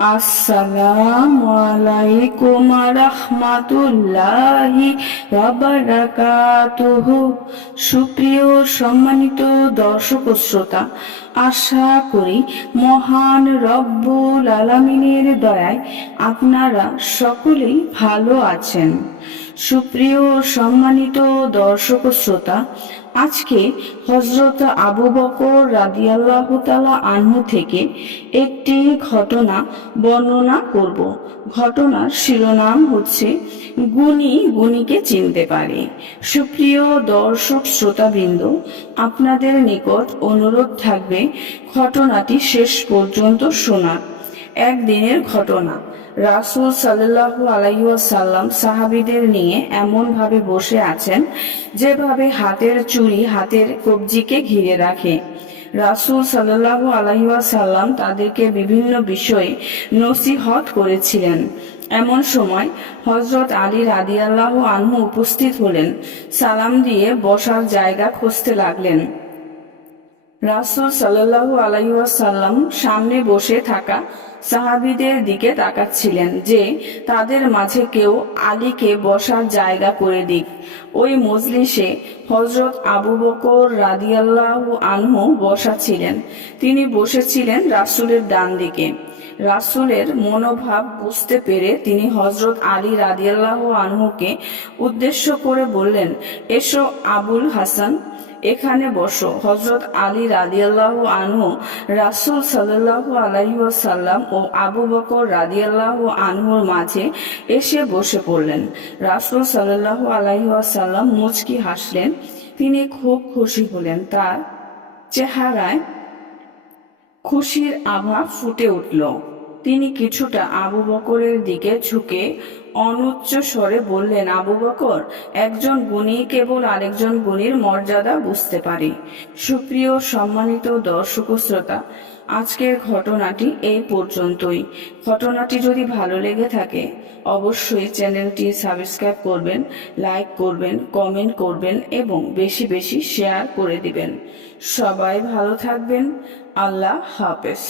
আসসালামু আলাইকুম রাহমাতুল্লাহি ওয়া বারাকাতুহু। সুপ্রিয় সম্মানিত দর্শক ও শ্রোতা, আশা করি মহান রব্বুল আলামিনের দয়ায় আপনারা সকলেই ভালো আছেন। সুপ্রিয় সম্মানিত দর্শক ও শ্রোতা, আজকে হযরত আবু বকর রাদিয়াল্লাহু তাআলা আনহু থেকে একটি ঘটনা বর্ণনা করব। ঘটনার শিরোনাম হচ্ছে গুণী গুণীকে চিনতে পারে। সুপ্রিয় দর্শক শ্রোতাবৃন্দ, আপনাদের নিকট অনুরোধ থাকবে ঘটনাটি শেষ পর্যন্ত শোনার। একদিনের ঘটনা। রাসূল সাল্লাল্লাহু আলাইহি ওয়াসাল্লাম সাহাবীদের নিয়ে এমন ভাবে বসে আছেন যেভাবে হাতের চুড়ি হাতের কবজিকে ঘিরে রাখে। রাসূল সাল্লাল্লাহু আলাইহি ওয়াসাল্লাম তাদেরকে বিভিন্ন বিষয়ে নসিহত করেছিলেন। এমন সময় হযরত আলী রাদিয়াল্লাহু আনহু উপস্থিত হলেন। সালাম দিয়ে বসার জায়গা খুঁজতে লাগলেন। রাসূল সাল্লাল্লাহু আলাইহি ওয়াসাল্লাম সামনে বসে থাকা সাহাবীদের দিকে তাকাচ্ছিলেন যে তাদের মাঝে কেউ আলীকে বসার জায়গা করে দিক। ওই মজলিসে হযরত আবু বকর রাদিয়াল্লাহু আনহু বসা ছিলেন। তিনি বসেছিলেন রাসূলের ডান দিকে। রাসূলের মনোভাব বুঝতে পেরে তিনি হযরত আলী রাদিয়াল্লাহু আনহুকে উদ্দেশ্য করে বললেন, এসো আবুল হাসান, এখানে বসো। হযরত আলী রাদিয়াল্লাহু আনহু রাসূল সাল্লাল্লাহু আলাইহি ওয়াসাল্লাম ও আবু বকর রাদিয়াল্লাহু আনহুর মাঝে এসে বসে পড়লেন। রাসূল সাল্লাল্লাহু আলাইহি ওয়াসাল্লাম মুচকি হাসলেন। তিনি খুব খুশি হলেন। তার চেহারায় খুশির আভা ফুটে উঠল। তিনি কিছুটা আবু বকরের দিকে ঝুঁকে অনুচ্চ স্বরে বললেন, আবু বকর, একজন গুণী কেবল আরেকজন গুণীর মর্যাদা বুঝতে পারে। সুপ্রিয় সম্মানিত দর্শক ও শ্রোতা, আজকের ঘটনাটি এই পর্যন্তই। ঘটনাটি যদি ভালো লেগে থাকে অবশ্যই চ্যানেলটি সাবস্ক্রাইব করবেন, লাইক করবেন, কমেন্ট করবেন এবং বেশি বেশি শেয়ার করে দিবেন। সবাই ভালো থাকবেন। আল্লাহ হাফেজ।